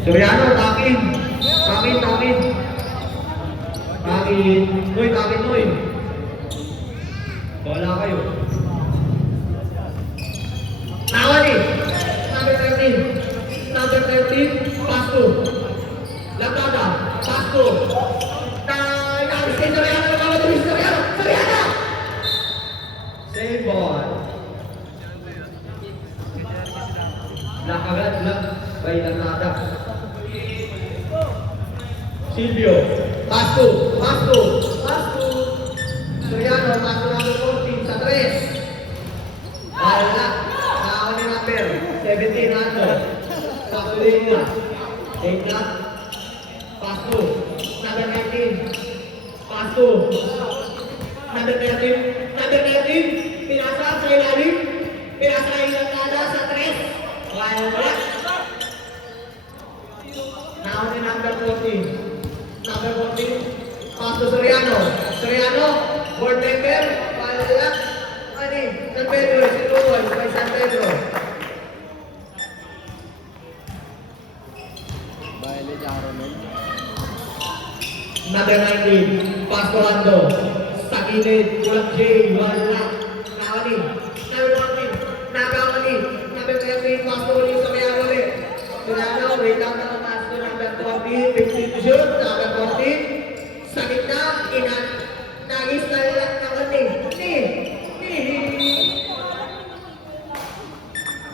Soriano, takin. Takin. Takin. Noy, takin, Noy. Wala kayo. Nawali. Number 13. Number 13. Pasto. Latada. Pasto. Alis kay Soriano. Nakakatuloy si Soriano. Soriano! Save ball. Block agad. Block. By Latada. Silvio. Pasto. Soriano, Pasto number 14 sa 3. Wala. Nakawa ni number 17 Ando. Patuloy na. Pasto. Number 19. Pasto. Number 13. Pinasa sa ilalim. Pinasa kay Latada sa 3. Wala. Nakawa ni number 14. Number 14. Pasto Soriano. Board member. Wala. San Pedro. Sinuwan. By San Pedro. Number 19. Pasto Ando. Sa gilid. Kulang J. Wala. Nakawani. Number 14. Number 13. Pasto ulit sa kaya ulit. Soriano. Wait lang na Pasto. Number 14. 15 to shoot. Number 14. Sa gitna. Nagis na lang nakawani.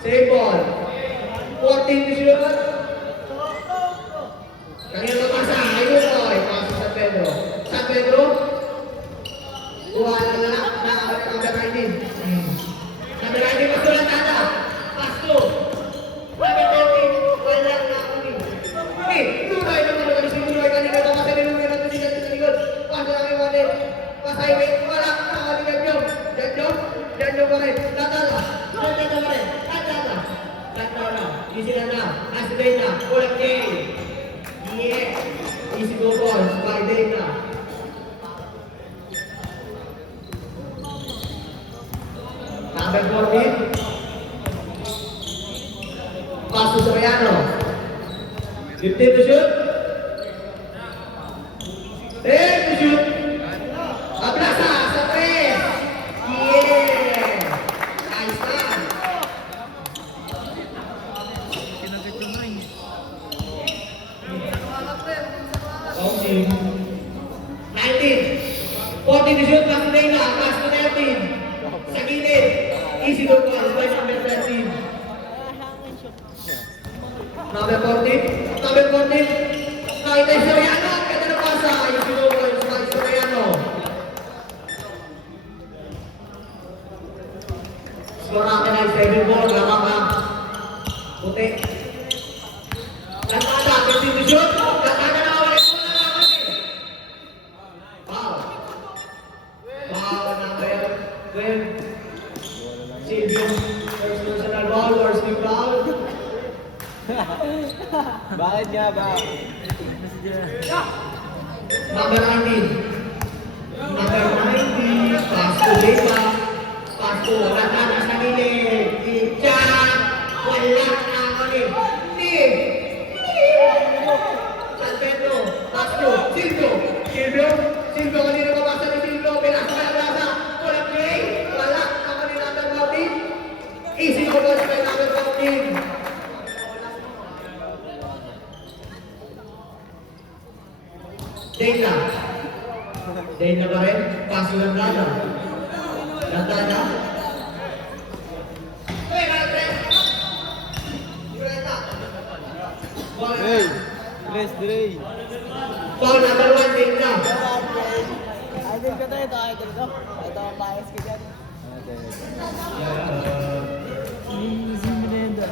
Save ball. 14 to shoot. Kanina mapasa. Ayun o. Pasa sa Pedro. Wala na. Number 19. Number 19. Pasto Latada. Pasto. Number 13. Wala na ako ni. Tuloy naman naman si Tuloy. Kanina ito kasi nilungan natin si Ganti sa likod. Paso lang yung wali. Pasay. Wala. Nakawali Ganjong pa rin. Latada. Easy na. Asibay na. Kulang game. Yeah. Easy go ball. By Dana. Number 14. Pasto Soriano. 15 to shoot. 10 to shoot. Ablasa sa 3. Yeah. Nice man. Okay. 19. 14 to shoot. Pasto Dana. Pasto 13. Sa gilid. Easy to ball. By number 13. Number 14. Kahit ay Soriano. Ganda na pasa. Easy to ball. By Soriano. Score natin ay 7 ball. Lama ka. Puti. Latada. 15 to shoot. Latada na ulit. Wow. Number 12. Silvio. First personal ball. First team foul. Bakit nga ba? Number 19. Pasto Deva. Pasto. Latada sa gilid. Icha. Wala na ulit. San Pedro. Pasto. Silvio. Kanina mabasa ni Silvio. Pinasa kaya Plaza. Walang play. Wala. Ako ni number 14. Easy go ball by number 14. Dana pa rin. Paso Latada. Hey! Let's Dre! Foul number 1, Dana. Idol ko to, idol ko. Ito ang bias ko dyan. Easy Miranda.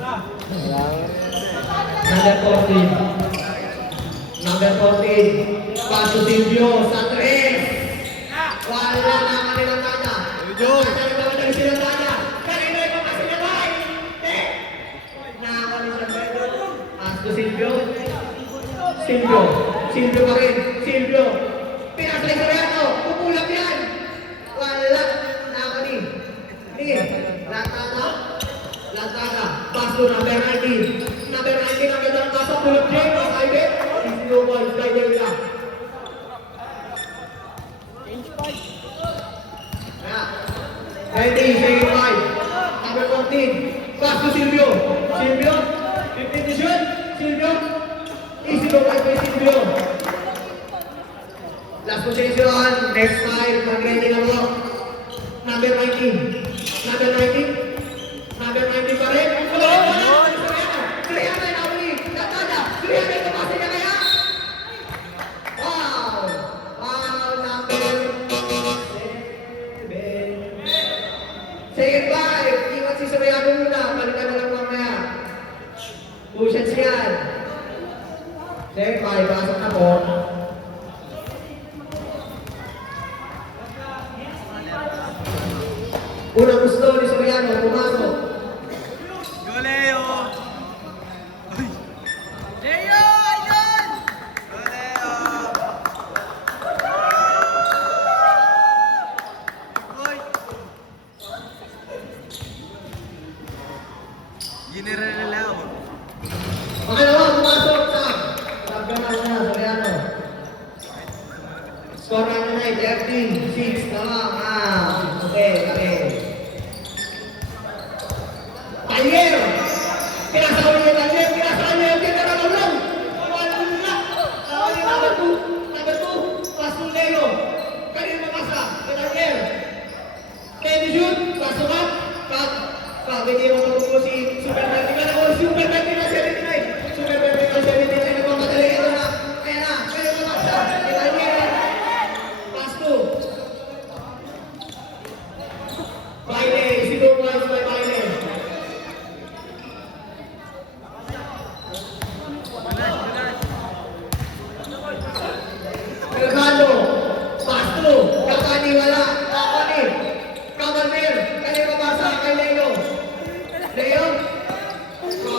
Number 14. Paso Silvio sa 3. Wala na kanilang Latada. Nakakalimutan sila Latada. Kanina yung mga sinabay. Nakakalimutan ba ito? Paso Silvio pa rin. Pinasa yung Soriano. Pupulap yan. Wala. Latada. Paso number 19. Number 19 ang ganda ng pasok. Pulap J. by Silvio. Last position, next 5, mag-ready na po. Number 19. Number 19. Number 19 pa rin. Suriano yung nakuli. Natada. Suriano yung tumasa niya kaya. Wow! Wow, number 7. Second 5. Iwan si Suriano muna. Balikan na lang mamaya. Pushets yan. Second 5. Pasok na po. Unang gusto ni Soriano, pumasok. Go, Leo! Leo! Ayun! Go, Leo! Hoy! Ginira na Leo. Pangalawa, pumasok sa Pagkaman na, Soriano. Score na na, 13-6, tama. Okay. Talyer! Pinasawa niya Talyer! Pinasawa niya yung kaya nakalong! Wala mo na! Tawa niya number 2! Number 2! Pastor Leo! Kanina mamasa! Talyer! Kaya di shoot! Pasukat! Hindi mo mabuko si Superman! Di ka na ko Superman! Superman! Superman! Nagmamadali ito na! Kaya na! Kaya mamasa! Talyer! Pastor! Baile! Siguro guys by Baile! Delgado, Pasto, Kakani wala, Kakani, Kamalmer, kaya mabasa kay Leo. Leo?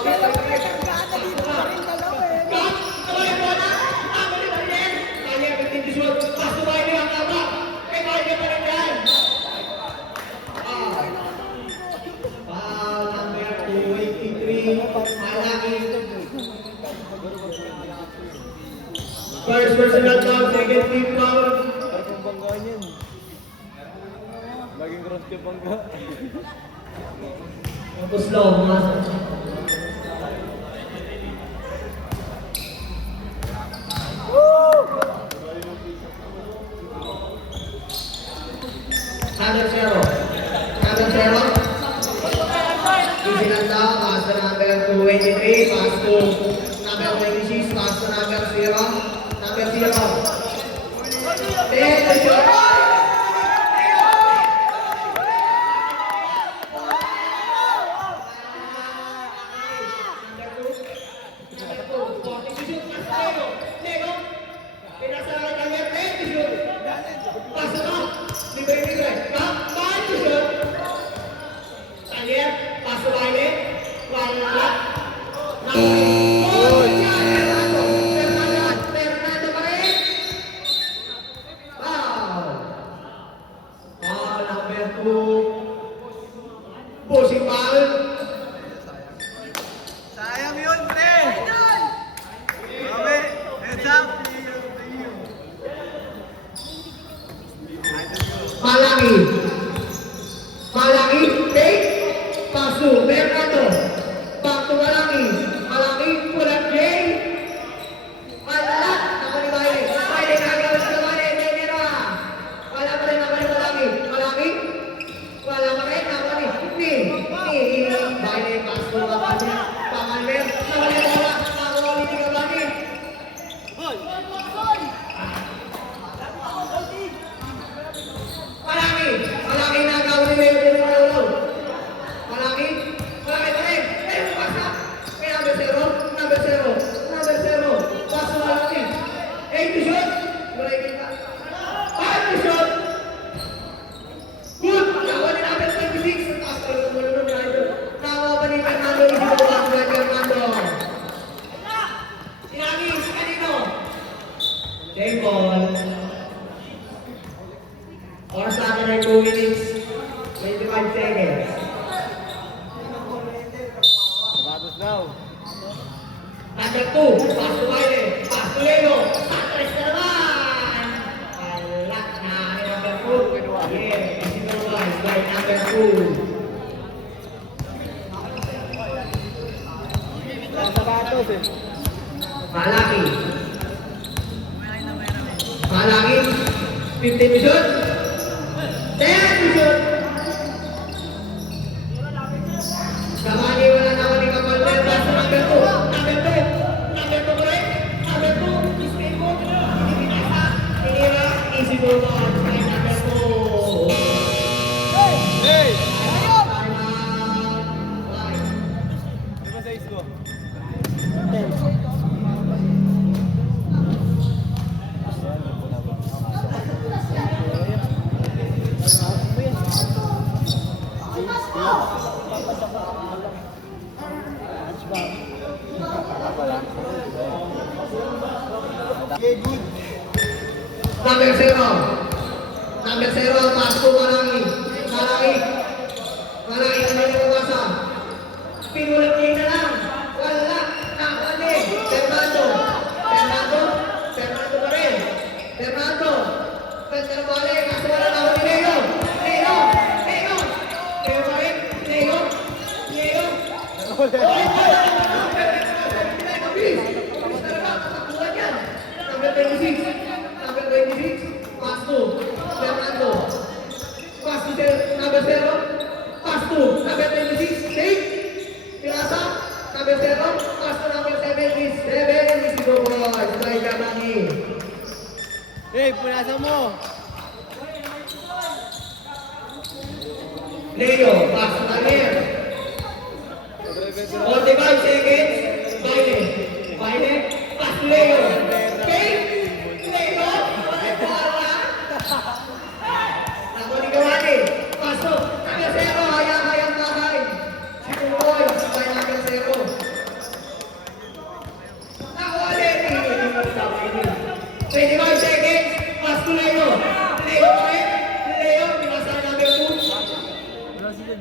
Nagkakata dito pa rin dalawa eh. Kawali mo na! Kamali ba yan? Kaya magtindiswag, Pasto ba yun ang tama? Kay Baile pa rin yan. Foul number 283, Malaki. First personal foul, second team foul. Parang banggaan yun. Maging cross ka bangga. Tapos slow, pumasok. Number 0. Number 0. Easy lang daw, pass to number 223, pass to number 26, pass to number 0. Number 0. Take the shot. Pushing ball. Sayang yun, pre! Grabe! Heads up! Malangi. Malangi, take. Pasu, Bernardo. Back to Malangi. Malangi, pulang Jay. Malat, ako ni Baile. Baile, nagawin sa Baile. Hindi na. Wala pa rin ako ni Malangi. Malangi. Wala pa rin ako ni. Ni. Baile, pasu, kapatid. Pangalmer. Nawali bola. Nawali ni Kabani. Malangi na gawin ni Leo din Manolo. Malangi pa rin. Leo pasa. Kay number 0. Paso Malangi. 8 shot. Mulai kita. 5 shot. Good. Nawa ni number 26. Taas pa rin Manolo na ito. Nawa pa ni Fernando. Hindi ko pa si Fernando. Inagis. Kanino? Game ball. Oras natin ay 2 minutes, 25 seconds. Sabatos daw. Number 2, pass to Baile, pass to Leo, Santres na naman! Wala na ni number 2. Yeah, supervised by number 2. Sabatos eh. Malaki. Malaki. 15 to shoot. 10 to shoot. Kamali wala na ako ni Kapal Verdas sa number 2. Number 2. Number 2 pa rin. Number 2. Stable. Hindi pinasa. Tinira. Easy ball ba? Number 2. Hey! Time out. Di ba sa isko? Okay, good. Number 0. Number 0. Pass to Malaki. Malaki. Malaki. Ano yung umasa? Pinulat niya na lang. Wala. Nakali. Fernando. Fernando. Fernando pa rin. Fernando. Fernando pa rin. Kaso wala na ako ni Leo. Leo. Leo. Leo pa rin. Leo. Leo. Number 26. Number 26. Pass to Fernando. Pass to number 0. Pass to number 26. Take. Pilasa. Number 0. Pass to number 7. Is 7. Is go boys. Try Gamani. Hey, punasan mo! Leo. Pass to Daniel. 45 seconds. Baile. Baile. Pass to Leo. Take. Leo. Ako ni Gawani. Pass to number 0. Hayang bahay. Second boys. By number 0. Ako ulit. 25 seconds. Pass to Leo. Leo pa rin. Leo. Pinasa number 2.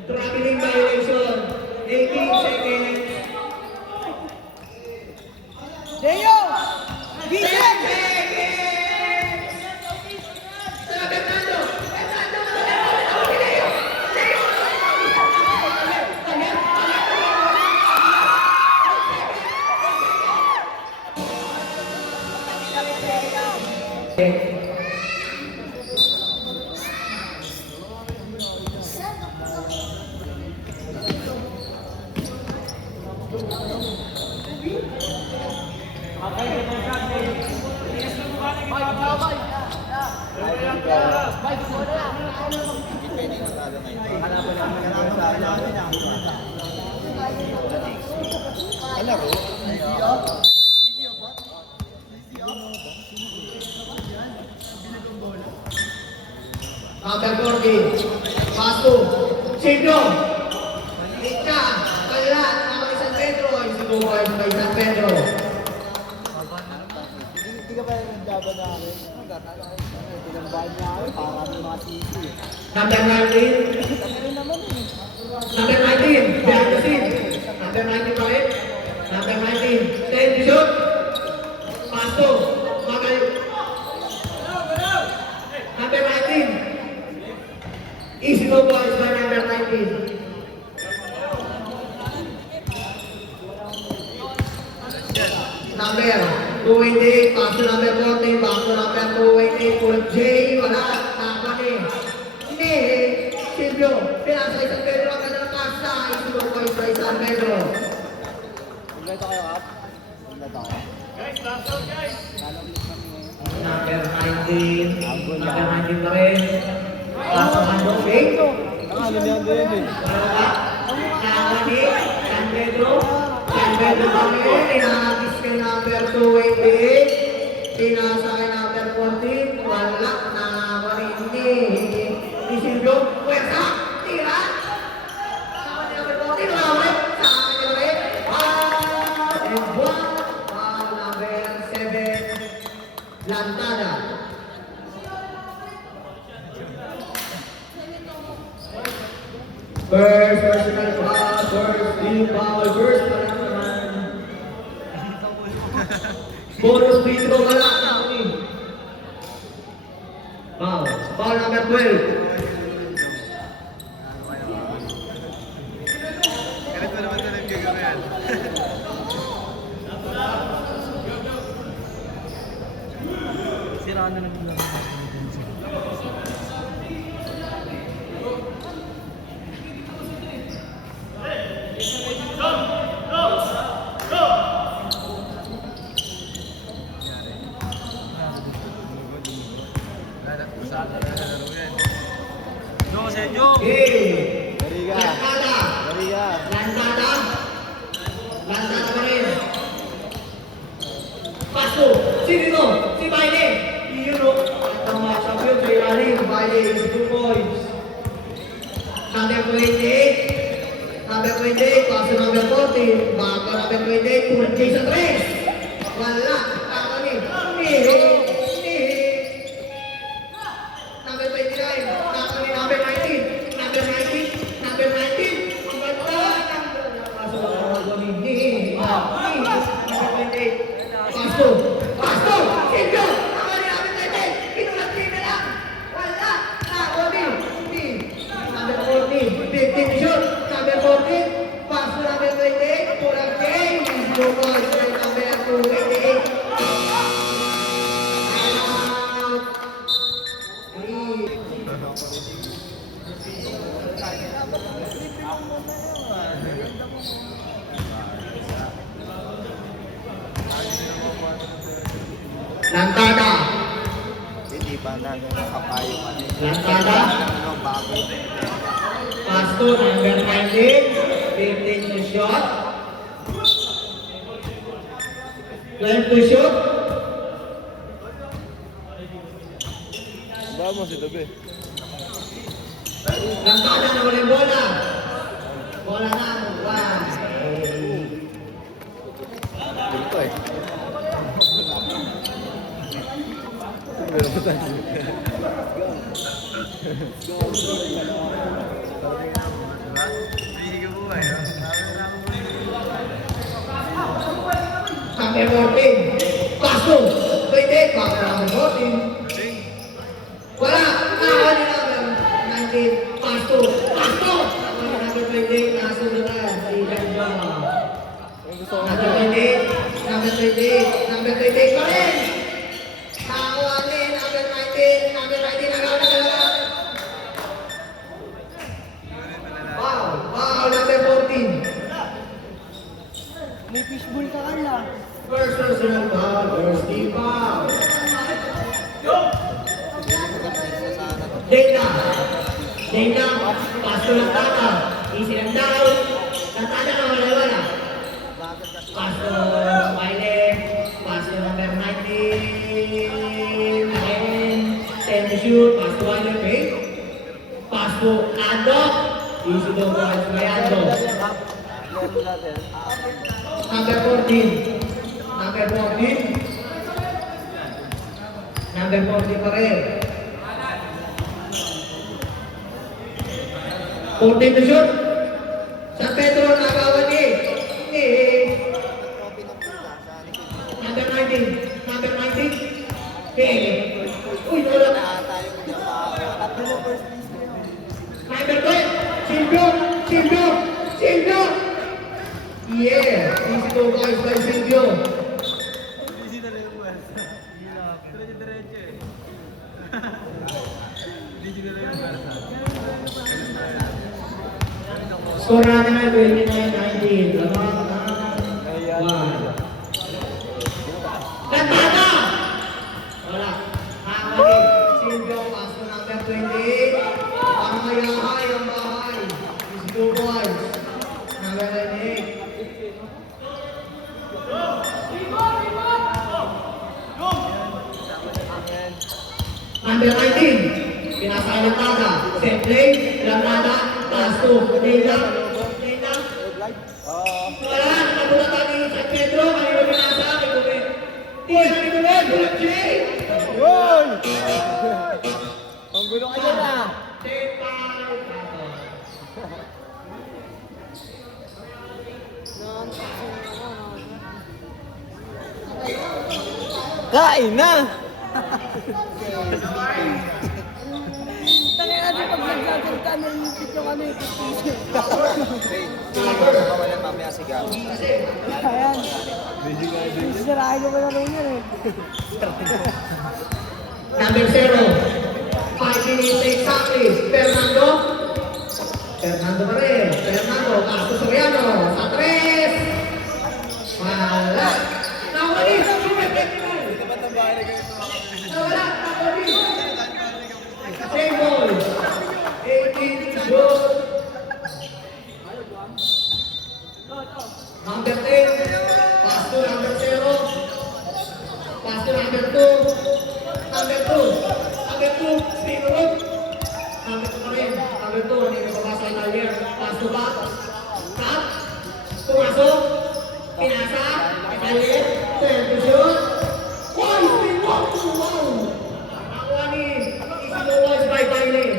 Traveling violation. 18 seconds. Leo! 10 Giselle! seconds. Sana Fernando. Fernando. Ako si Leo. Leo. Number 40. Pass to Silvio. Licha. Kaya. Nama San Pedro. Isigo boys by San Pedro. Hindi ka pa nagdaban na akin. Tinambahan niya ako. Parang may mga sisi. Number 19. Ano naman eh. Number 19. Behind the scene. Number 19 pa rin. Number 19. 10 to shoot. Pass to Magal. Number 19. Easy go boys by number 19. Number 288, pass to number 14, back to number 288 for Jay, wala, tama ni Silvio, pinasa isang Pedro, ang ganda ng pasta, easy go boys by San Pedro. Kompleto kayo, Kap? Kompleto kayo. Number 19, number 19 pa rin. Pass to number 8. Ano niyan din eh. Nakakani, San Pedro. San Pedro kami, tinahagis kay number 288. Tinasa kay number 14. Wala, nakakarinig. Ni Silvio, pwersa, tira. Sama ni number 14, wala ulit. Sama ni ulit. And one. Number 7, Lantada. First personal foul, first team foul, first pa lang naman. Bonus free throw wala na ako eh. Foul. Foul number 12. Ganito naman na nagkagawa yan. sira na lang yung Yo, Sergio! Okay. Bariga. Lantada. Bariga. Lantada. Lantada pa rin. Pasto. Sino ito? Si Baile. Iyon o. Ang mga champion sa ilalim. Baile is 2 points. Number 28. Number 28. Pasto number 14. Bago number 28. Turjay sa 3. Wala. Ako ni. Number 29. Ako ni number 19. Number 19. Number 19. Ang ganda. Pasto. Number 28. Pasto. Pasto. Sino? Ako ni number 19. Pinulat na lang. Wala. Ako ni. Number 14. 15 shoot. Number 14. Pasto number 28. Kurang game. Zero points. Number 28. Lantada. Hindi pa na nakapayo pa din. Lantada. Ano bago? Pasto number 19. 15 to shot. 12 to shoot. Ba mo si Dobe? Lantada na wala yung bola. Bola na. One. Dito eh. Number 14. Pasto. 28. Baka number 14. Wala. Ako ni number 19. Pasto. Pasto. Ako ni number 28. Nasunod na. Si Ganda. Number 28. Number 28. Number 28 pa rin. Nakakuha din. Number 19. Number 19. Nagawa na talaga. Wow. Wow. Number 14. May fishbowl ka kala. First personal foul. First team foul. Data. Data. Pasto lang tata. Easy lang daw. Lantada na wala-wala. Pasto. Baile. Pasto number 19. 10 to shoot. Pasto Baile. Okay. Pasto Ando. Easy daw po. Ando. Number 14. Number 14. Number 14 pa rin. 14 to shoot. San Pedro nagawan ni. Number 19. Number 19. Uy, wala. Number 12. Silvio. Silvio. Silvio. Yeah. Easy to guys by Silvio. Score natin ay 29-19. Lamang na 1. Lantada! Wala. Nakakalik. Silvio, pass to number 28. Ang mayahay ang bahay. Is two boys. Number 28. Number 19. Pinasa kay Lantada. Set play. Lantada. Pass to Data. Data. Wala. Nabulat tayo ni San Pedro. Kanino pinasa? Kay Gube. Kanino Gube? Bulak Jay. Yun! Ang gulo ka dyan ah! Kain na! Tangin natin pag nag-vlogger ka, nalipit yung ano yung petition. Nakawalan mamaya si Gabi. Ayan. Sisirahin ko pa na rin yan eh. Number 0. 5 minutes exactly. Fernando. Fernando pa rin. Fernando. Paso Soriano. Sa 3. Wala. Nawali. Ito ba itong bahay na ganito? Nawala. Nawali. Same ball. 18 shoot. Number 10. Pass to number 0. Pass to number 2. Number 2. Number 2. Stay road. Number 2 pa rin. Number 2. Hindi ko papasa yung Tyler. Pass to back. Cut. Pumasok. Pinasa. Tyler. Turn to shoot. Wow! Spin walk. Wow! Nakakuha ni Islo Walls by Tyler.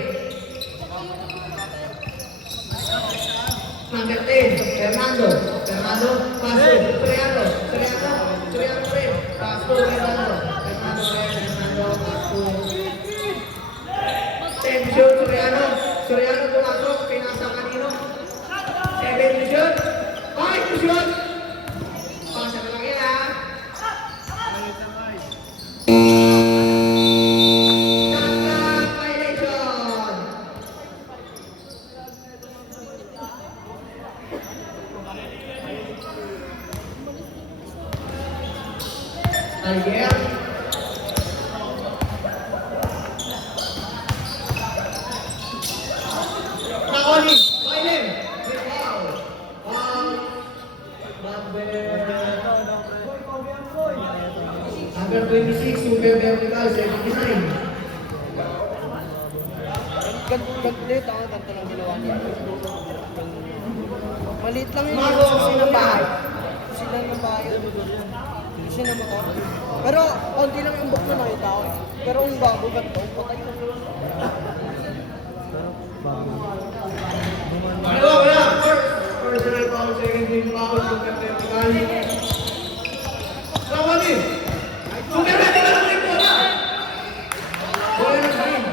Number 10. Fernando. Fernando. Paso. Soriano. Soriano. Soriano pa rin. Paso. Fernando. Fernando rin. Fernando. Paso. 10 shoot. Soriano. Soriano pumasok. Pinasa kanino. 7 to shoot. 5 to shoot. Pasa na lang yan ha. Shotgun violation. Tiger. Nakoli. Violent. Foul. Foul. Number 26, super vertical, 79. Ganito ang kanto lang ginawa niya. Maliit lang yung susi ng bahay. Susi lang ng bahay. Susi ng motor. Pero, konti lang yung book na nakita ko. Pero yung bago, ganito, patay na. Wala. First, personal foul, second team foul, super vertical. Nakoli. Super vertical ulit po na. Bola na sa rin.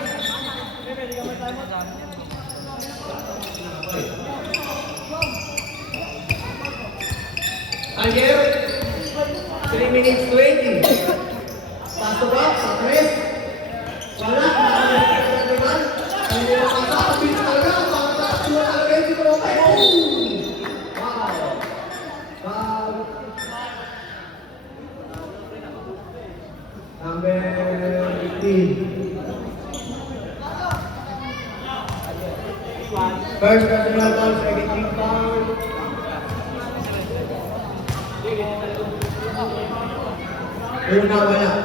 Tiger. 3 minutes 20. Paso ba? Sa 3. Wala. Nakalimutan. Hindi mo kasapit talaga. Pakakasyo talaga yung siguro kayo. Wow. Wow. Number 15. First personal foul, second team foul. Una wala.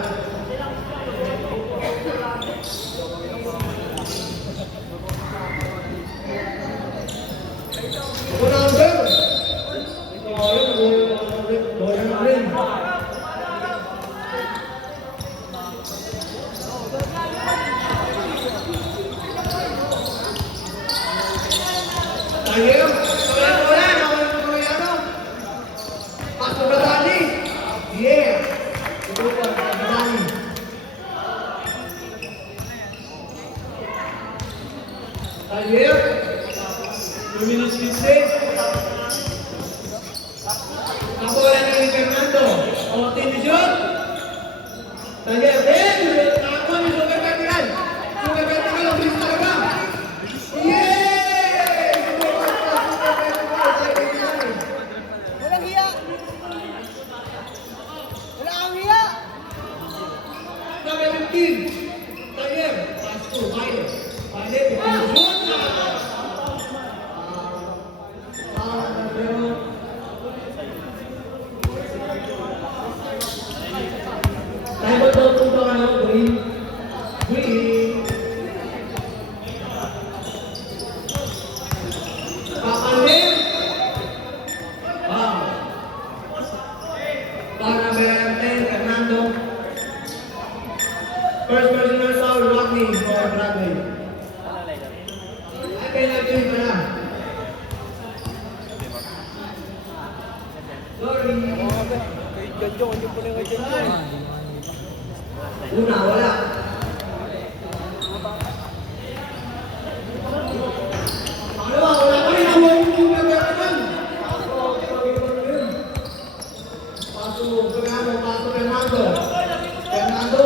Una ang girl. Ito ayun, bola na rin. Ayun, wala, Soriano. Paso ba tali? Yeah. Ito po, tali. Ayun. 2 minutes 15. Nakuha na ni Fernando. O, tinidyon. Tayo, nakakuha ni Super Vertical. Super Vertical, ang bilis talaga. Yay! Super Vertical. Walang hiya! Wala kang hiya! Number 15. Tayo, pass to Violet. Violet, tinidyon. Tayo ba ito kung ano? Green. Green. Papalim. Wow. Para Berenten, Fernando. First personal foul, Rodney for Broadway. Ay, penalty pa na. Sorry. Kay Janjong, hindi po lang kay Janjong. Una, wala. Ano ba? Wala pa rin. Nakuha yung super vertical. Paso, Fernando. Fernando.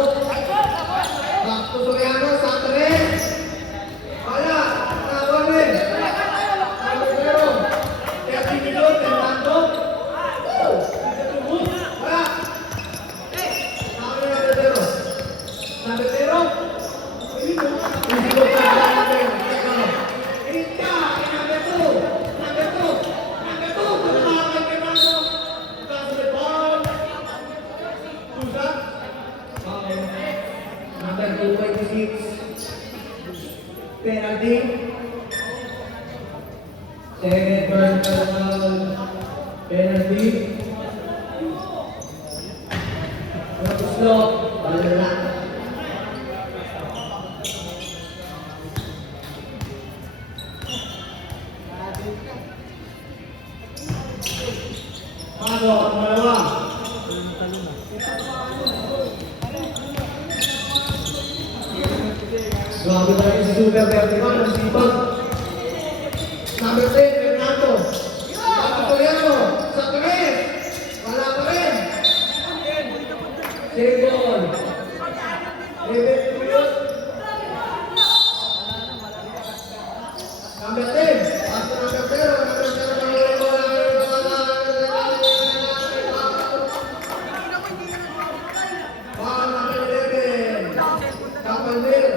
Susa. Number 226. Penalty. Second personal penalty. Slow. Bala na. Paano ang malawa? Grabe tayo si Super Vertical ng sipag. Number 10, Fernando. Victoriano, sa Torres. Wala pa rin. Second. David Cruz. Number 10. Pasto number 0. Number 0. Number 11. Kapalmir.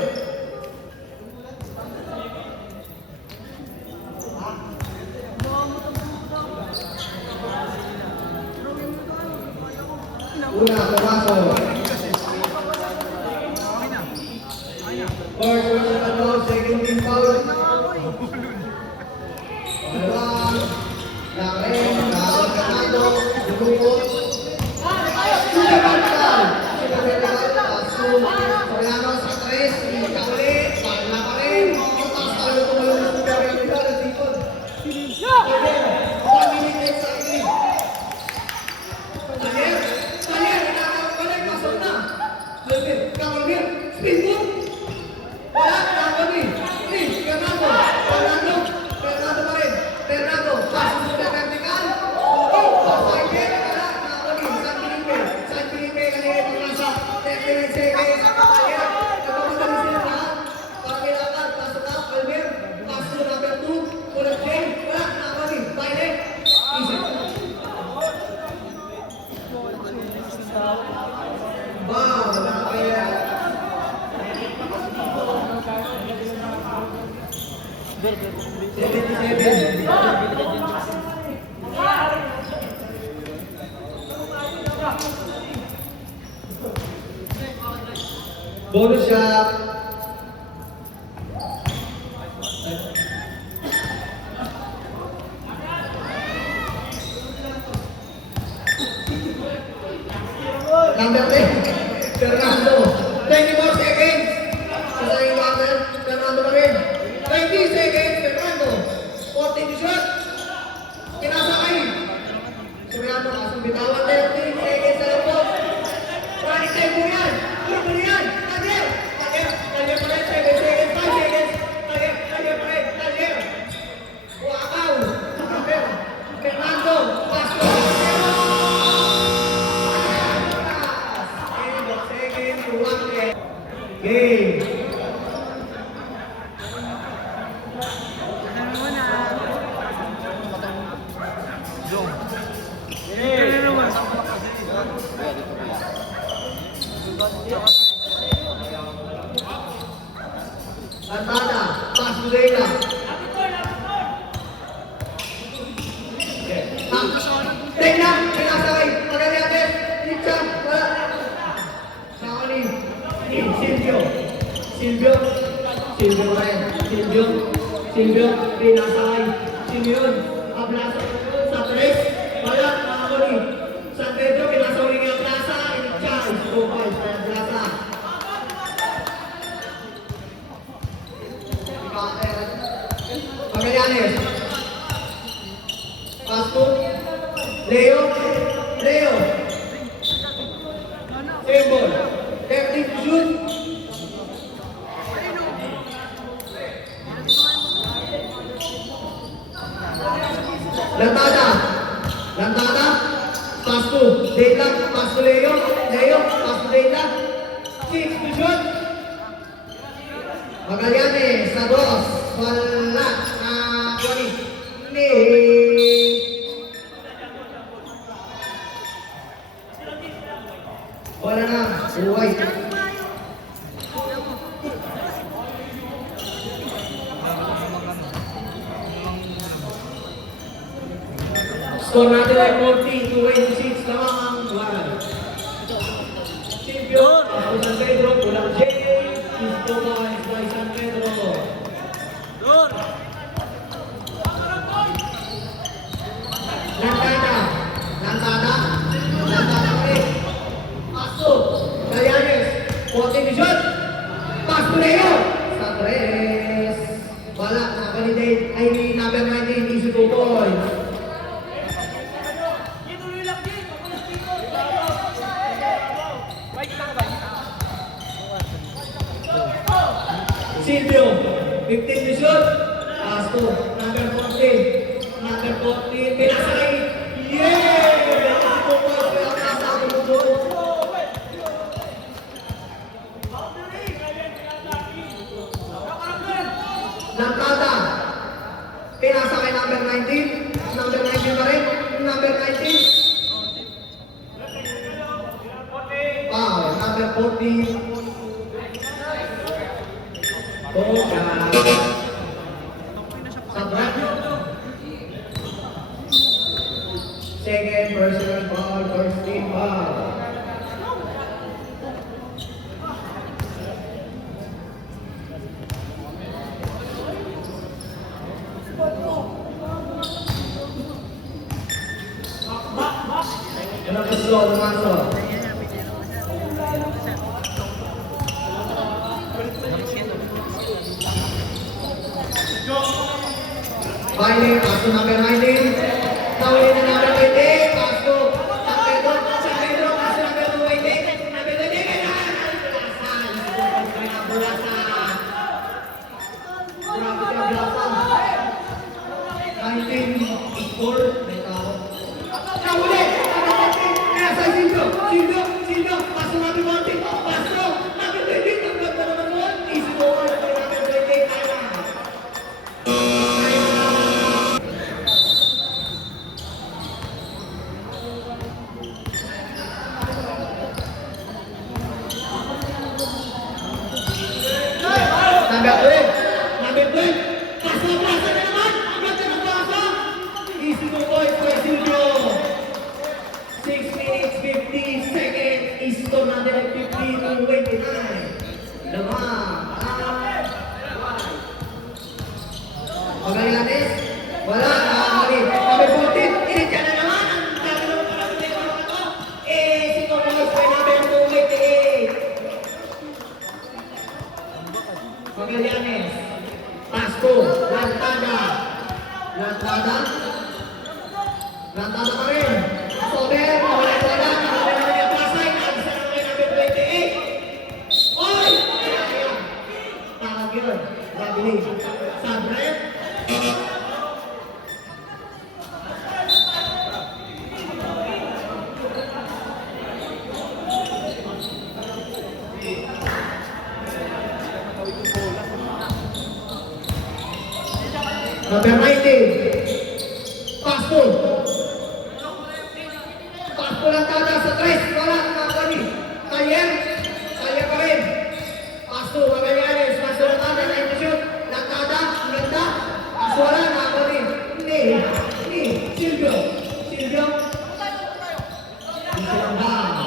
Una, pumasok. First personal foul, second team foul. Dalawang, Laken, Fernando, Dumukot. Super Vertical. Super Vertical, Pasto, Soriano sa 3, hindi ka ulit. Wala pa rin. Tapos tayo tumayo ng Super Vertical, ang sipon. 1 minute sa akin. Talier, nakakabalik, pasok na. Levin, Kapalmir, spin move. Wala, nakakabalik. Fernando pa rin. Fernando, pasok sa vertical. Side kick, wala, nakakabalik. San Felipe, kanina yung pagkasa. 10 seconds, Talier. Nagpapunta rin sila lahat. Pakilakad, pasok na, Palmir. Pasok number 2, Kulat Jane. Wala, nakakabalik. Baile, easy. Wow, nakakaya. Bonus shot. Number 10, Fernando. 24 seconds. Sa yung water, Fernando pa rin. 20 seconds, Fernando. 14 to shot. Kinasakay. Soriano, kasang bitawan. 13 seconds sa labot. Running time mo yan. Ano yan? Talier pa rin. 7 seconds, 5 seconds. Talier pa rin. Talier. Wakaw. Fernando. Pasto. Game. Lantada, Pasudela. Tena, pinasakay. Magaling Richard, wala. Nakali. Silvio pa rin. Silvio, pinasakay. Simeon, Ablasa, sa 3. Wala, nakakuli. San Pedro, pinasakay ng Ablasa. Charles, Gopal, sa Ablasa. Magallanes. Pasto. Leo. Symbol. 13 to shoot. Lantada. Pasto. Data. Pasto Leo. Pasto Data. 6 to shoot. Magallanes sa 2. Wala. Wala na. Uway. Score natin ay 40-26 lamang ang Pasto San Pedro, pulang James. Isto by San Pedro. Lantada. Lantada. Lantada ulit. Pasto. Gallanes. Kuwate Vision. Pasto Leo. Sa tres. Wala. Nakavalidate. Ay, number 19. Easy to boy. Silvio, 15 Vision. Pasto. Number 14. Number 14. Pinasay. Yay! Easy to boy. Kaya nasa ako. Lantada. Pinasa kay number 19. Number 19 pa rin. Number 19. Wow, number 40. Boga. Sabrak. Second personal foul, first team foul. Ano ka slow, lumasok? Bailing, paso number 19. Tawin na number 20. Paso. San Pedro, paso number 20. Number 20, kailangan. Bulasan. Grabe ka, bulasan. 19, score. May tao. Nahuli! Kaya sa Silvio. Silvio. Paso number 20. Paso number 20. Ang ganda naman nun. Score. Number 20. Kailangan. Number 12. Paso na naman. Ang ganda ng paso. Easy to boy for Silvio. 6 minutes, 50 seconds. Easy to natin ay 50 to 29. Lamang. Magallanes. Wala. Mali. Number 14. Init ka na naman. Ang gagawin pa lang sa mga ito. Si Cornelius by number 288. Magallanes. Pasto. Lantada. Lantada pa rin. Sober. Lantada. Nakawala naman yung Pasay. Nagsa naman kay number 28. Oy! Ayan. Tawag yun. Babili. Sabret. Number 19. Pasto. Pasto Lantada sa 3. Wala. Nakakali. Tayer pa rin. Pasto. Magallanes. Pasto Lantada. Naintasyon. Lantada. Ganda. Pasto wala. Nakakali. Hindi. Silvio. Silvio lang ba?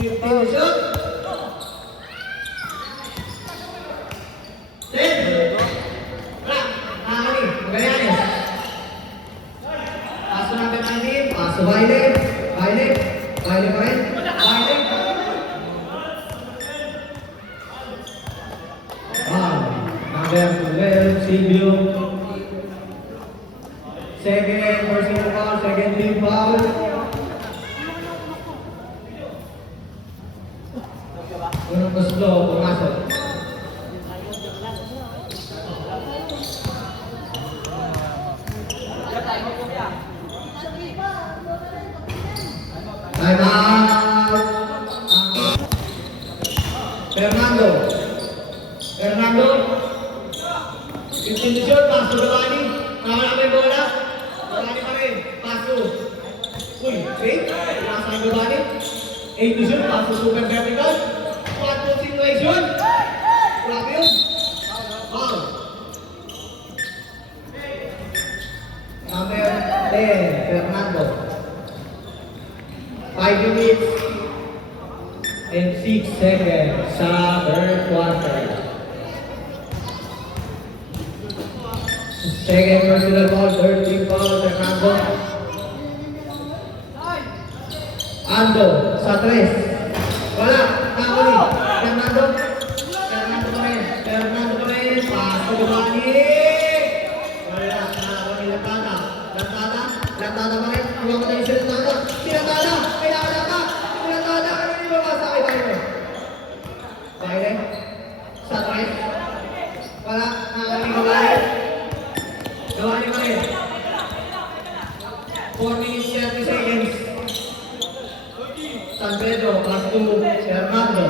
15 shoot. 10. Wala. Nakakali. Magallanes. Paso number 19. Paso baile pa rin. Baile. Number 12, Silvio. Second personal foul, second team foul. Unang gusto, pumasok. Time out. Fernando. 15 shot, paso Giovanni. Nakawala may bola. Giovanni pa rin. Paso. Uy, wait. Nasa ang Giovanni. 8 shot, paso super vertical. 4 situation. Grabe yun. Foul. Number 10, Fernando. 5 minutes, and 6 seconds sa third quarter. Second personal ball, third team foul, Fernando. Ando, sa 3. Wala, nakuli. Fernando. Fernando pa rin. Fernando pa rin. Paso Giovanni. Wala, nakuli. Lantada. Lantada. Lantada pa rin. Huwag mo tayo si Lantada. Si Lantada. Kailangan ka. Si Lantada. Ano yung babasa kay Baile? Baile. Sa 3. Wala, nakuli. Giovanni. Giovanni pa rin. 4 minutes 30 seconds. San Pedro, pass to Fernando.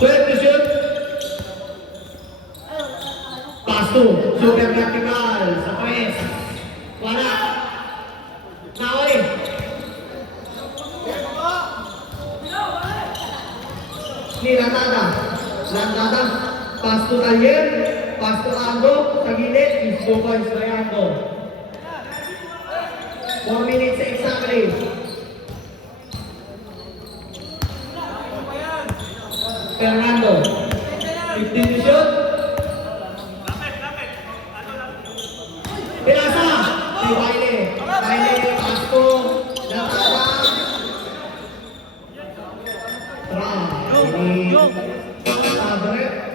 12 to shoot. Pass to super vertical sa press. Wala. Nakuli. Ni Lantada. Lantada. Pass to Taller. Pass to Ando. Sa gilid. Is 2 points by Ando. 4 minutes exactly. Fernando. 15 to shoot. Pinasa. Si Baile. Baile. Pasko. Lantada. Ini Sabre.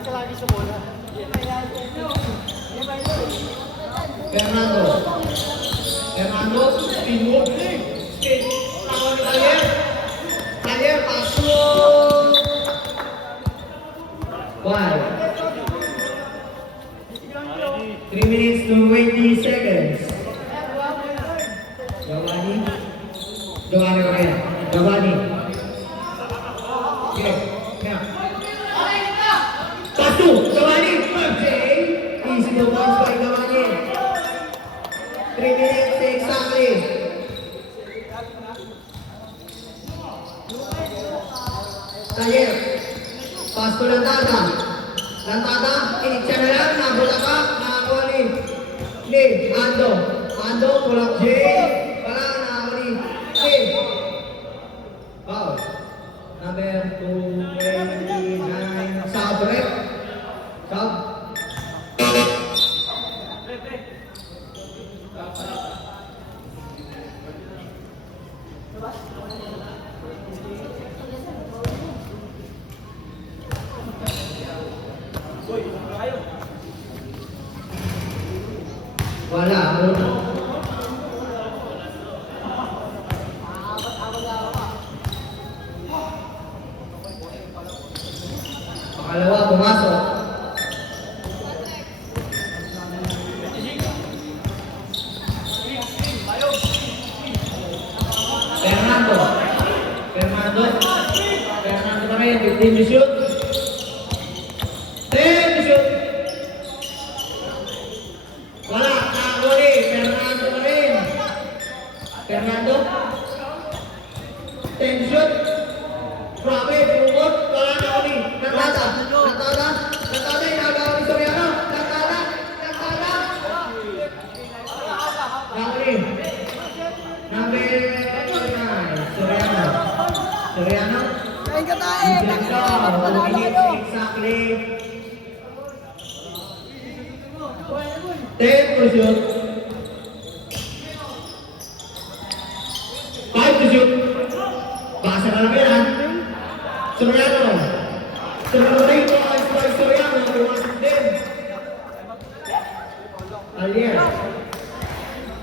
Ika lagi sa bola. Fernando. Fernando. Timur. Skate. Lawan Taller. Taller. Pasko. 3 minutes to 20 seconds. Giovanni. Giovanni Raya. Giovanni. Okay. Yeah. Pass to Giovanni. Okay. Easy to pass by Giovanni. 3 minutes exactly. Taller. Pass to Lantada. Lantada. Iniksa na lang. Nabula ka. Nakakuli. Hindi. Ando. Ando. Tulak J. Wala. Nakakuli. Hindi. Foul. Number 29. Sabre. Sab. Wala. Pangalawa, pumasok. Fernando. Fernando. Fernando pa rin. 15 to shoot. 10 to shoot. Wala. Nakakuli. Fernando pa rin. Fernando. 10 to shoot. Grabe. Pumot. Wala na uli. Lantada. Lantada. Lantada. Inagawa ni Soriano. Lantada. Lantada. Nakuli. Number 9. Soriano. Soriano. Kain ka tayo. Bakit naman panalo kayo? Exactly. 10 to shoot. 5 to shoot. Basa na lang yan. Soriano. Soriano rito. Soriano. Pumasok din. Alier.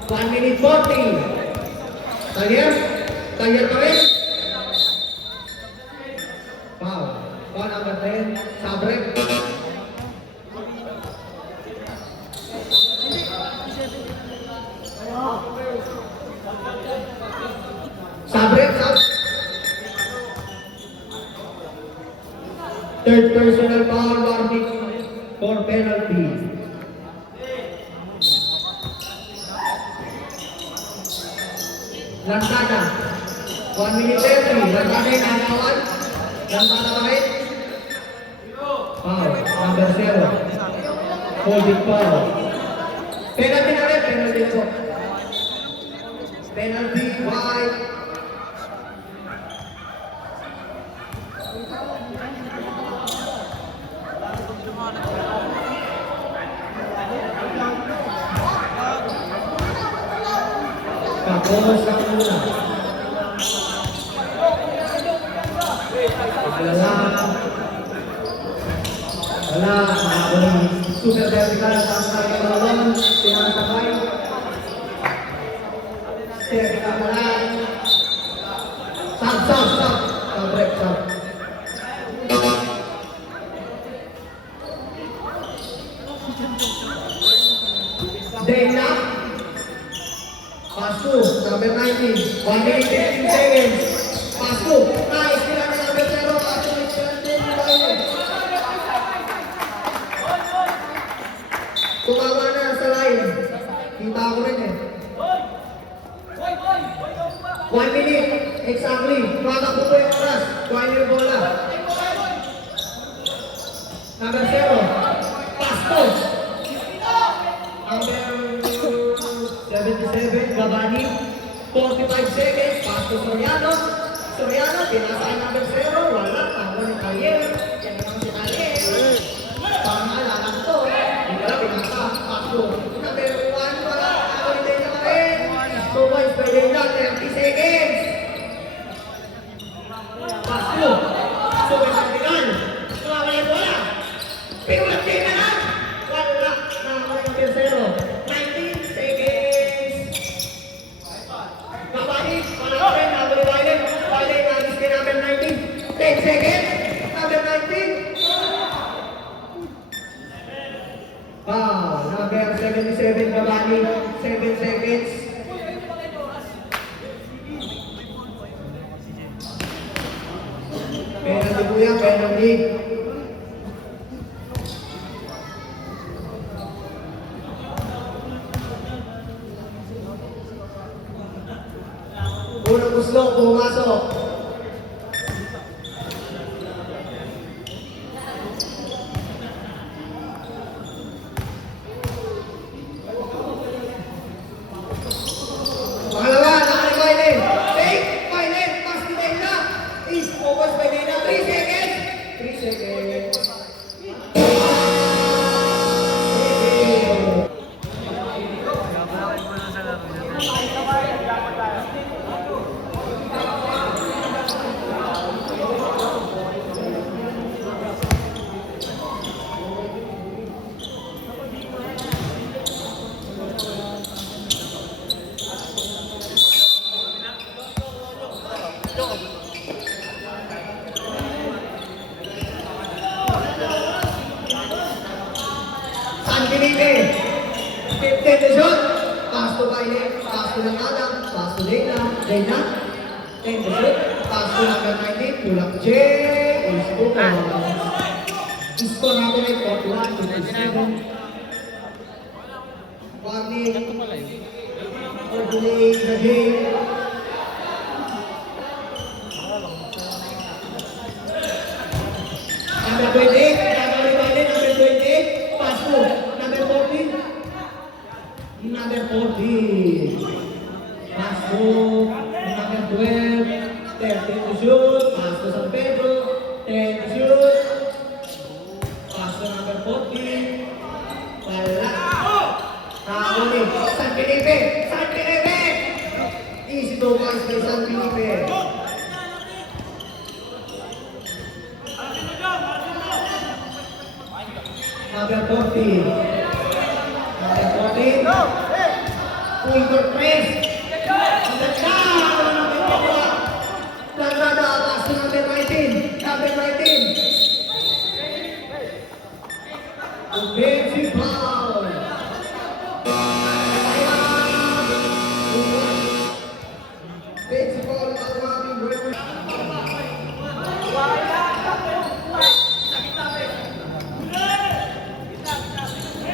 1 minute 40. Taller. Taller pa rin. Foul. Foul number 10. Sabre. Sabre. Sabre. Third personal foul warning for penalty. Lantada. 1 minute 30. Lantada yung nanawan. Lantada pa rin. Foul. Number zero. Holding foul. Penalty na rin, penalty na po. Penalty, white. Tapos ang una. Wala, super vertical sa akin naman, tinatapay. Vertical na lang. Stop. Break, stop. Dana. Pass to, number 19. 1 minute, 15 seconds. Pass to. Nice, kailangan ng number 0. Pass to, it's 17. Tumama na sa line. Kita ko rin eh. 1 minute, exactly. Tumatakbo po yung oras. Kuhain yung bola. Number 0. Pass to. Number 77, Gabani. 45 seconds. Pass to Soriano. Soriano, pinasa kay number 0. Wala. Tabo ni Taller. Yan naman si Taller. Pangalan to. Hindi pala pinasa. Pass to. Number 1, wala. Ako ni Dena pa rin. So, boys, pwede na. 30 seconds. Pass to. So, may vertical. Tumama yung bola. Pinulat kayo na lang. Wala. Nakakala yung tercero. 19 seconds. Kabali. Wala ko rin. Nabali Biden. Biden. Nagis kay number 19. 10 seconds. Number 19. Wow. Number 77. Kabali. 7 seconds. Penalty po yan. Penalty. Unang gusto, pumasok. Pangalawa, nakali Biden. Take, Biden, pass to Dena. Is focus by Dena. 3 seconds. 3 seconds. San Felipe. 15 to shoot. Pass to Biden. Pass to Adam. Pass to Dena. Dena. 10 to shoot. Pass to number 19. Tulak J. Score natin ay 41 to 7. Warning. For delay the game. Number 28. Number 28. Pass to number 14. Number 14. Pass to number 12. 13 to shoot. Pass to San Pedro. 10 to shoot. Pass to number 14. Wala. Nakakuli. San Felipe. San Felipe. Easy to pass kay San Felipe. Number 14. Number 14. Punto press. Landrada, pass to number 19. Number 19. Offensive foul. Offensive foul, Alwami,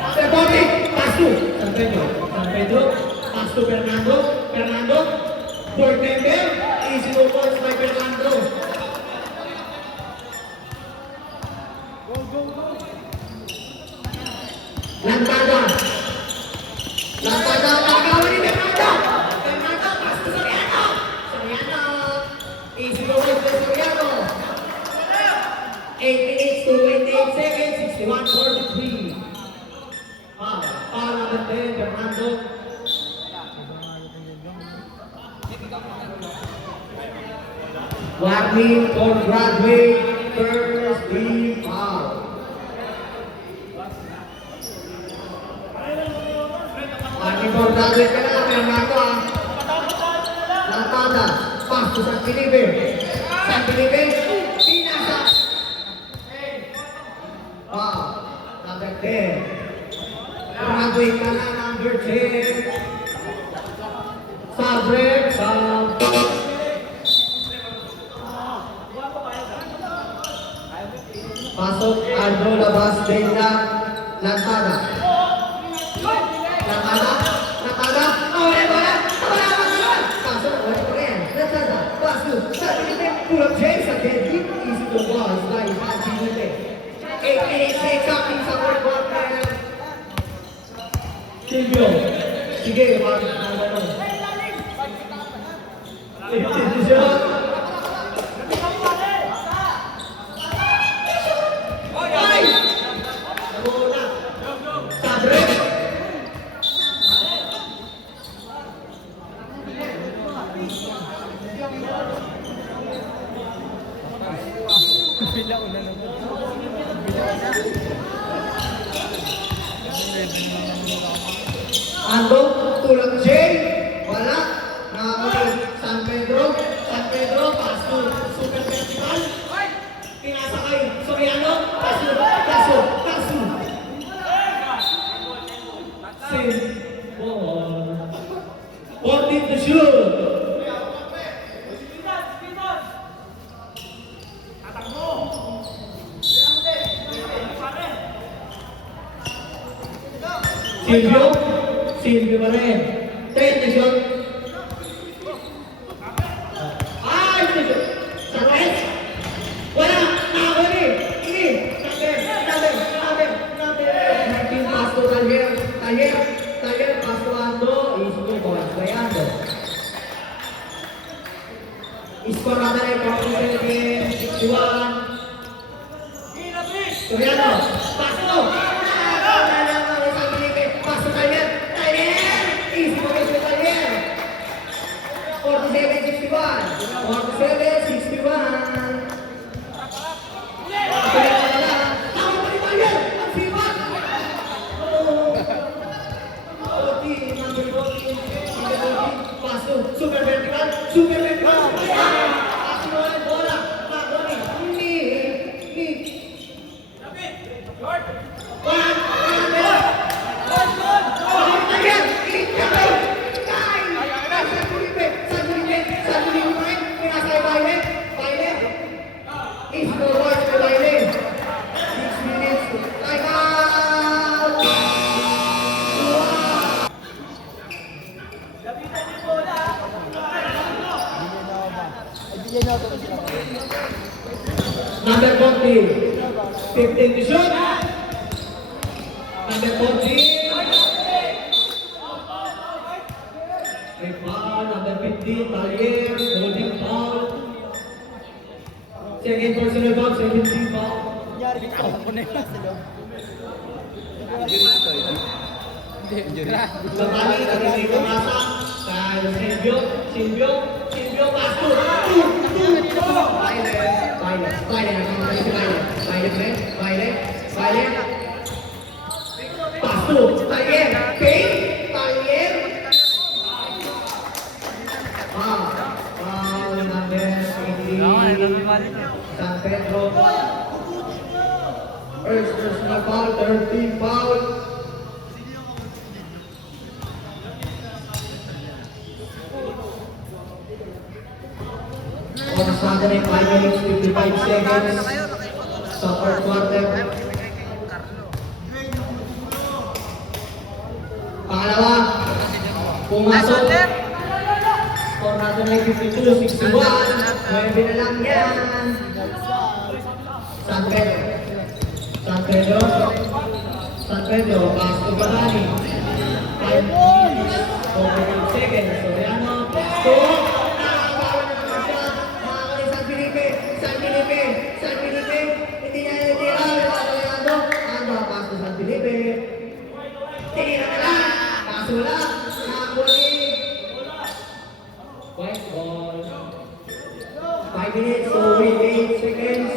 Number 40, pass to San Pedro. San Pedro, pass to Fernando. Fernando, for member, easy to points by Fernando. Lantada. Lantada, tagawan ni Bernardo. Bernardo, pass to Soriano. Soriano. Easy goal to Soriano. 8 minutes to 28 seconds, 61-43. Foul number 10, Bernardo. Warning for graduate, first team foul. Warning for graduate ka na, Bernardo ah. Lantada, pass to San Felipe. San Felipe, pinasa. Number 10. Graduate ka na, number 10. Sabrek, pasok, Aldo, labas, Bella, Lantada. Lantada, Lantada, wala, wala, wala. Pasok, wala pa rin. Lantada, pasok, sa Felipe, pull up James again. Deep, easy to ball, slide, at Felipe. 8 minutes, take something sa fourth quarter. Silvio, sige, ano. Decision. Ay! Muna. Sabre. Ando, tulang J, wala, nakakuli, San Pedro, paso, super vertical, pinasakay, Soriano, paso, same ball, 14 to shoot. Silvio pa rin. 10 to shoot. Ay, to shoot. Sa right. Wala. Nakakuli. Ini. Number. 19 pass to Taller, pass to Ando. Isuko ko. Bayando. Score na rin. 47, 61. Soriano. Pass to. Easy for Mr. Taller. 47-61. 47-61. Super vertical. Bola. Number 40, 15 to shoot. Number 40. Foul, number 15, Taller, holding foul. Second personal foul, 17 foul. Nangyari dito ako na yung nasa loob. Babali, naging dito nasa. Silvio, pass to. Violet. Pass to Taller. Taller. Number 18. San Pedro. First personal foul, 13 foul. Oras natin ay 5 minutes, 55 seconds sa fourth quarter. Pangalawa, pumasok. Score natin ay 52-61. 9 na lang yan. San Pedro. San Pedro, pass to Cavani. 5 minutes, 48 seconds. Soriano, pass to... Nakakabawa na naman siya. Makakali San Felipe. San Felipe. San Felipe. Hindi niya tinitira. Ando. Ando, pass to San Felipe. Tinira na lang. Pass wala. Nakakuli. White ball. 5 minutes, 48 seconds.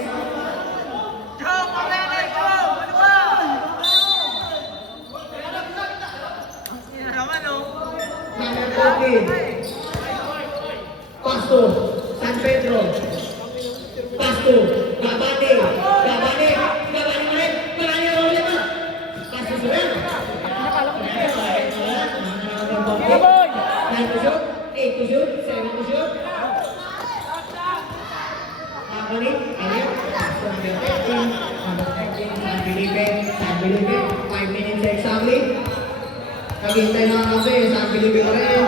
Number 14. Pasto, San Pedro. Pasto, Gabane. Gabane. Gabane mo rin. Gabane mo rin. Pasto Suren. Nine to shoot, 8 to shoot, 7 to shoot. Gabane, ayun. Pasto number 13. Number 13, San Felipe. San Felipe, 5 minutes exactly. Naghihintay na kami, San Felipe pa rin.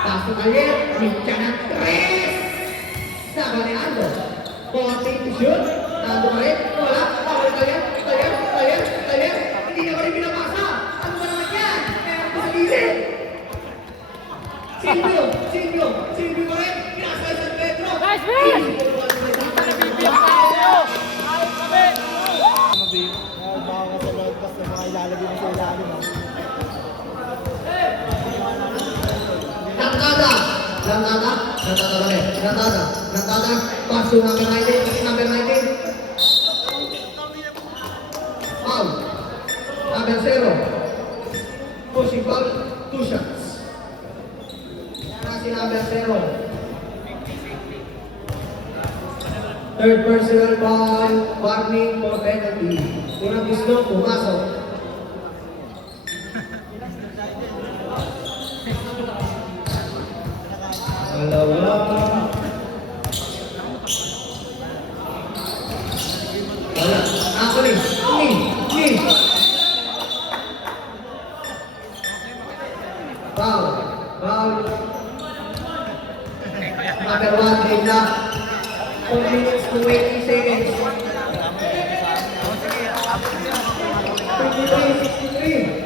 Pasto kalit, Mitya ng 3! Sabi ni Ando. 14 to shoot. Ando pa rin. Wala. Bawal kalit. Kalit. Hindi na pa rin pinapasa. Ano ba naman yan? Meron pa sa gilid. Silvio pa rin. Pinasa kay San Pedro. Nice man! Baka sa loob basta mga ilalagay mo sa ilalim. Lantada. Paso number 19. Number 19. Foul. Number 0. Pushing foul. 2 shots. Kasi number 0. Third personal foul. Warning for penalty. Unang gusto, pumasok. Dalawa. Wala. Ako rin. Ni. Foul. Number 1, game na. 4 minutes to 80 seconds. 53-63.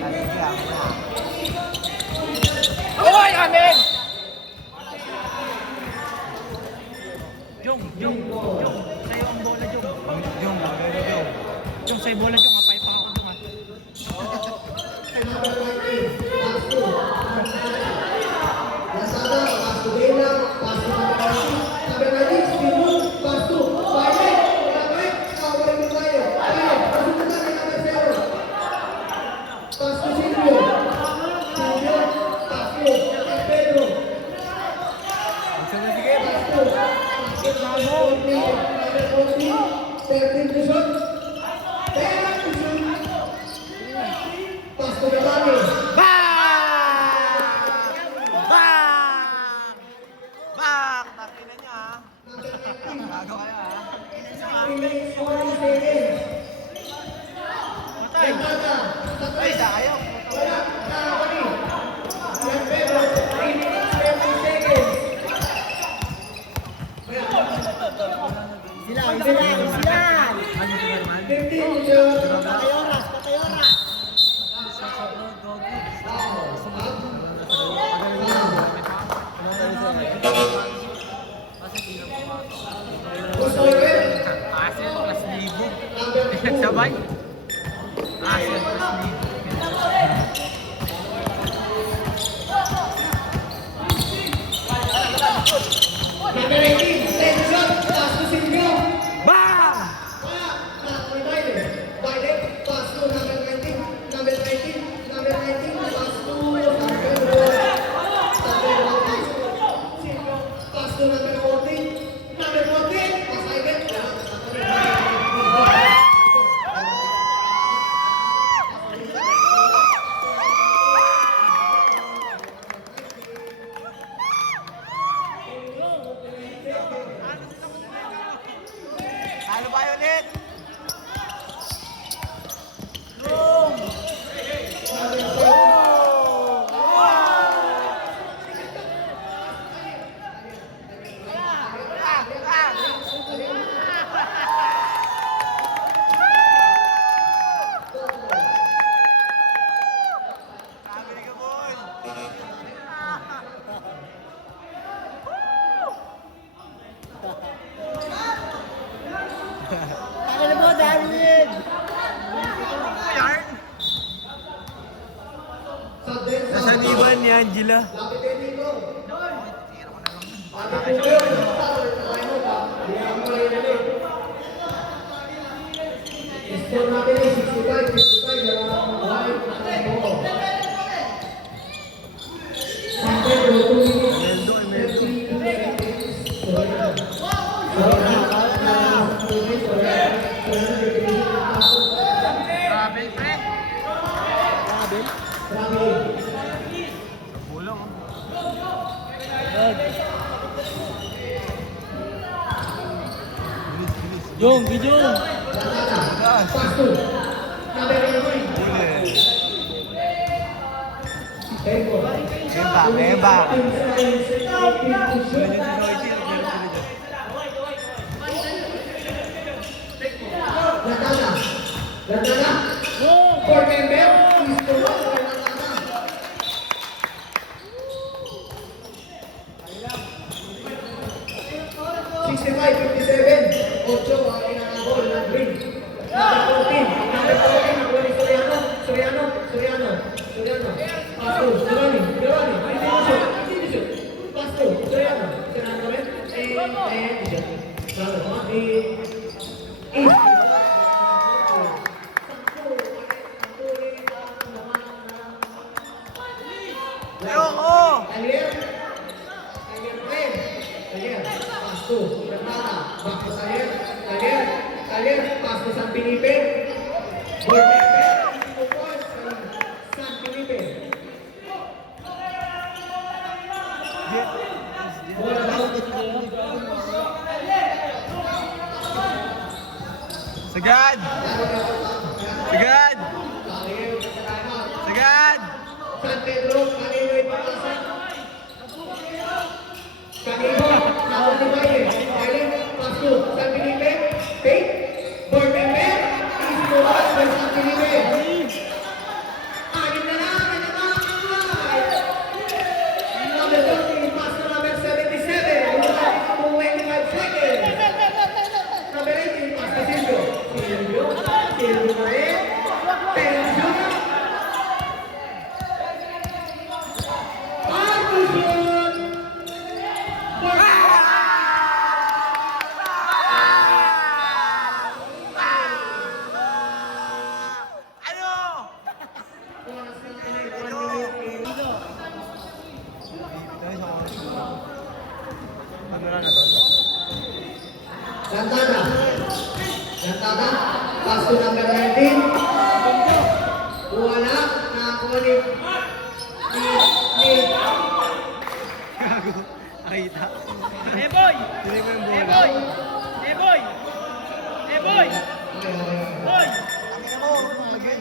Oy, amen! Jong, sa'yo ang bola, Jong. Jong, sa'yo bola, Jong. Apay pa ako, Jong, Number 19, pass to. Lazada, pass to Bela, pass to number 19, Spinul, pass to. Violet, wala pa rin. Nakawalin mo tayo. Violet, pasunod na kay number 0. Pass to Silvio. Pass to San Pedro. Pass to. Number 14, 13 to shoot. 10 to shoot. Pass to Gabane. Takina niya ha. Gago kaya ha. 3 minutes, 40 seconds. Lantada, sa Ay, tres. sayang. Wala, nakakali. San Pedro, 3 minutes, 20 seconds. Wala. 15 to shoot. Patay oras. Foul. Gusto ko rin. Asel plus libo. Number 2. Sabay. Asel plus libo. Number 18, 10 shot. Pass to Silvio. Bang! Wala. Nakakali Violet. Violet, pass to number 19. Number 19. Pass to San Pedro. San Pedro, pass to Silvio. Pass to number 14. Number 14, pass Violet. Wala. Angela. Lapit din dito. Lapit dito. Score natin ay 65, 55, dalawang buhay, takbo. San Pedro, 2 minutes, 32 seconds. Grabe, pre. Kulang. Jong, Gijong! Pasto. Number 9. Tempo. Eba. Lantana. Lantana. For member, please go on for Lantana. Sixty-five, 57. Ocho ang inangabol ng green. Number 14. Number 14. Nakuha ni Soriano. Soriano. Pasto. Giovanni. Hindi mo siya. Pasto. Soriano. Soriano rin. Bravo. Ayoko! Alier rin. Alier, Pasto, Bernata, Bakos Alier, Pasto San Felipe, Bordepe, Upon, San Felipe. Bola daw. Sagad! Sagad! Sagad! San Pedro, kanino ipapasa? Kanino, nakalibayin. Alier, Pasto, San Felipe, Pate, Bordepe, Ismoas, San Felipe. Anim na lang, Number 30, pass to number 77. 25 seconds. Number 18, pass to Silvio. Silvio na rin. Tension. Partition. Ano? Lantana. Pass to number 19. Wala. Nakakuha ni Nakita. Eboy! Hindi mo yung Eboy! Eboy! Eboy! Boy! Ang ina mo, again.